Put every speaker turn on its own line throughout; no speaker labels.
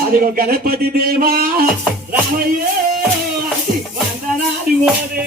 అదిగో గణపతి దేవా రామయ్యే వందనాలు ఓరే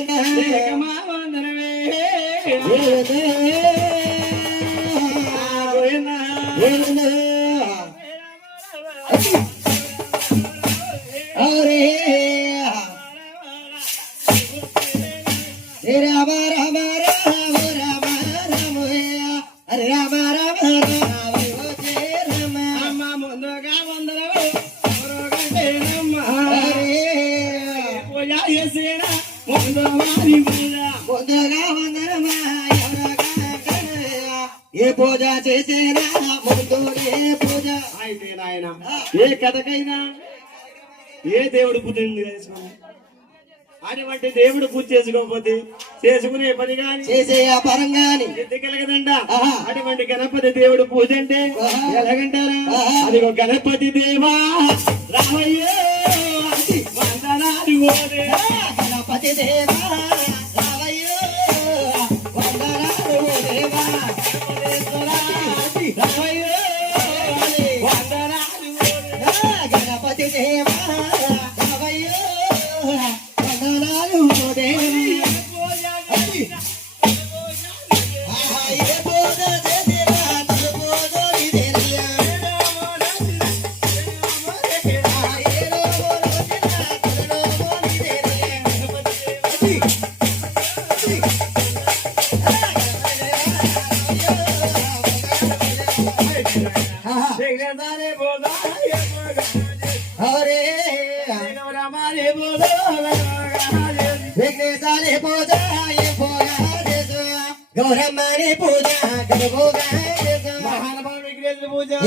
హరే రామ రామ రామ రామ రామ హరే రామ రామ రామ. రామ
అమ్మ ముందుగా
హరే
పూజ చేసేనా ముందు
పొద్దుగా వందనమా ఎవరగా ఏ పూజ చేసేనా ముందునే పూజ.
అయితే నాయన ఏ కథకైనా ఏ దేవుడు పూజ చేసుకో అటువంటి దేవుడు పూజ చేసుకోకపోతే చేసుకునే పని కాని
చేసే ఆ పరంగాని
ఎద్దగలగదండ
ఆహా.
అటువంటి గణపతి దేవుడు పూజ అంటే. ఎలాగంటారా
ఆహా.
అదిగో గణపతి దేవా రామయ్య వందనాలు
గణపతి దేవా వందనాలు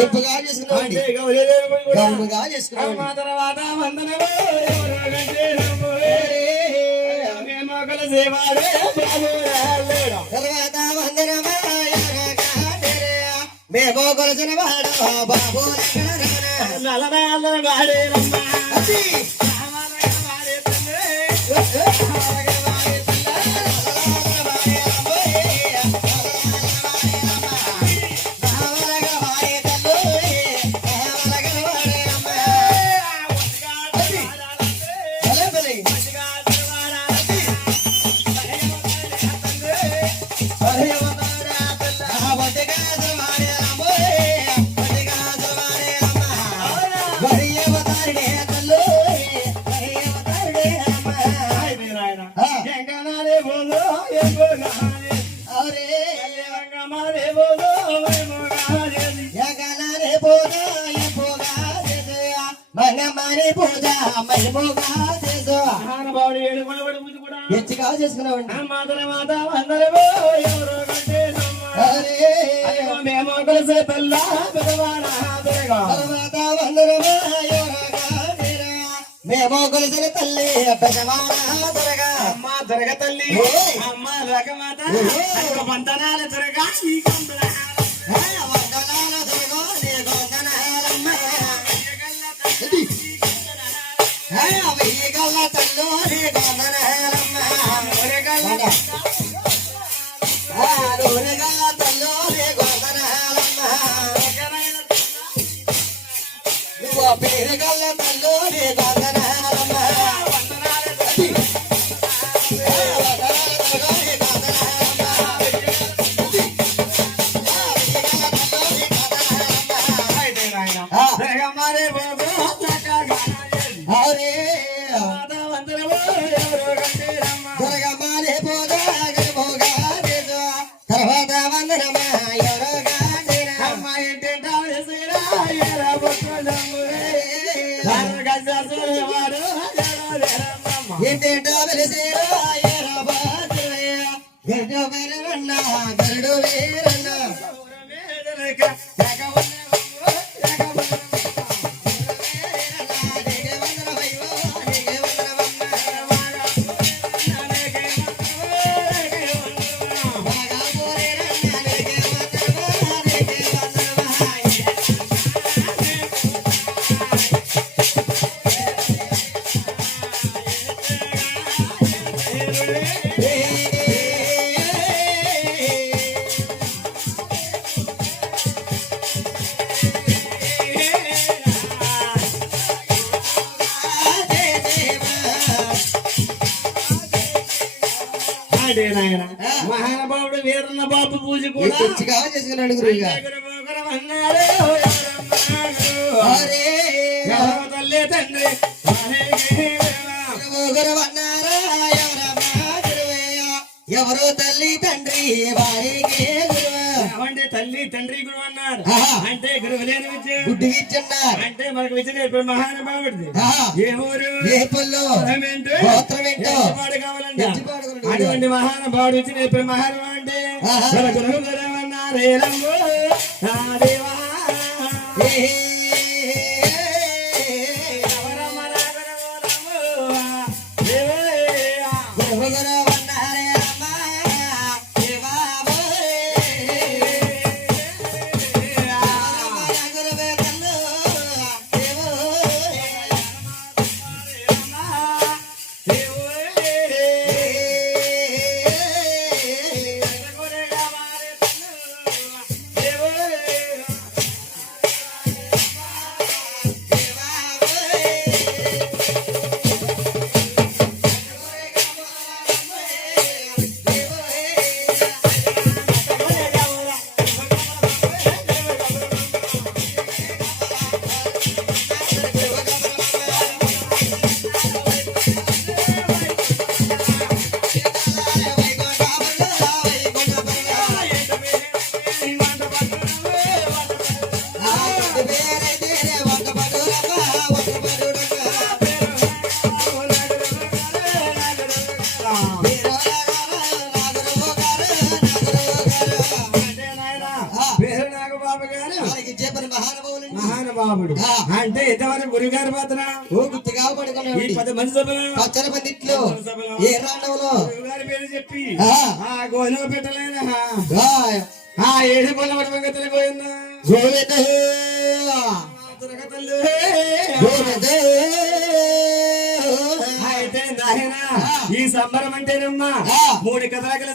ఎప్పుగా చేసుకున్నామండి
అంటే గౌరీదేవి పూజ కూడా.
గౌరవగా చేసుకున్నామండి
అమ్మ తర్వాత వందనము ఎవరికంటే నమ్మురే. మేమొకల సేవాడే బాబురాలేడు.
తర్వాత వందనమా మేము కొలసిన వాడు బాబు
నలనాళ్ళ వాడేనమ్మ. Yeah.
ఎచ్చిగా చేసుకున్నామండి
మేము కలిసే పిల్ల
మేము కొలిసిన తల్లి పెదవాడ దొరగా
అమ్మ. అదిగో వందనాల నీకందర
వందనాల దొరగో నీకు వందనాలమ్మ. వెయ్యి గల్ల తల్లు నీకు. ఎరబాతురయ్య. గరుడు వీరన్న, గరుడు వీరన్న. నీకే వందనమయ్యో,
ఆడే నాయన. మహానుభావుడు వీరన్న బాబు పూజ కూడా.
చేసుకున్నాడు గురువుగా
తల్లి తండ్రి.
ఎవరో తల్లి తండ్రి వారికి గురువ
అంటే తల్లి తండ్రి గురువు అన్నారు. అంటే గురువు లేని విద్య.
గుడ్డి ఇచ్చున్నారు
అంటే మనకు విద్య నేర్పిన మహానుభావుడిది. ఏ ఊరు?
ఏ
కులమేంటో,
గోత్రమేంటో,
ఎన్నిపాడు కావాలంట. అటువంటి మహానుభావుడు ఇచ్చి నేర్పిన మహానుభావుడు అంటే. మన గురువు గురువన్నారే రంగు నా దేవా. మహానుభావుడు అంటే ఎంతవరకు గురుగారు పాత్ర ఈ పది మంది సభలో
పచ్చని పందిట్లో ఏ రాండవులో?
గురుగారి పేరు చెప్పి
ఆ,
ఆ గోనవ పెట్టలేనా
ఆ,
ఆ ఏడు పొల పడమంగా తెలిపోయిందా
గోవింద.
దుర్గతల్లి.
గోవింద.
అయితే నాయనా ఈ సంబరం అంటేనమ్మా. మూడు కథలకల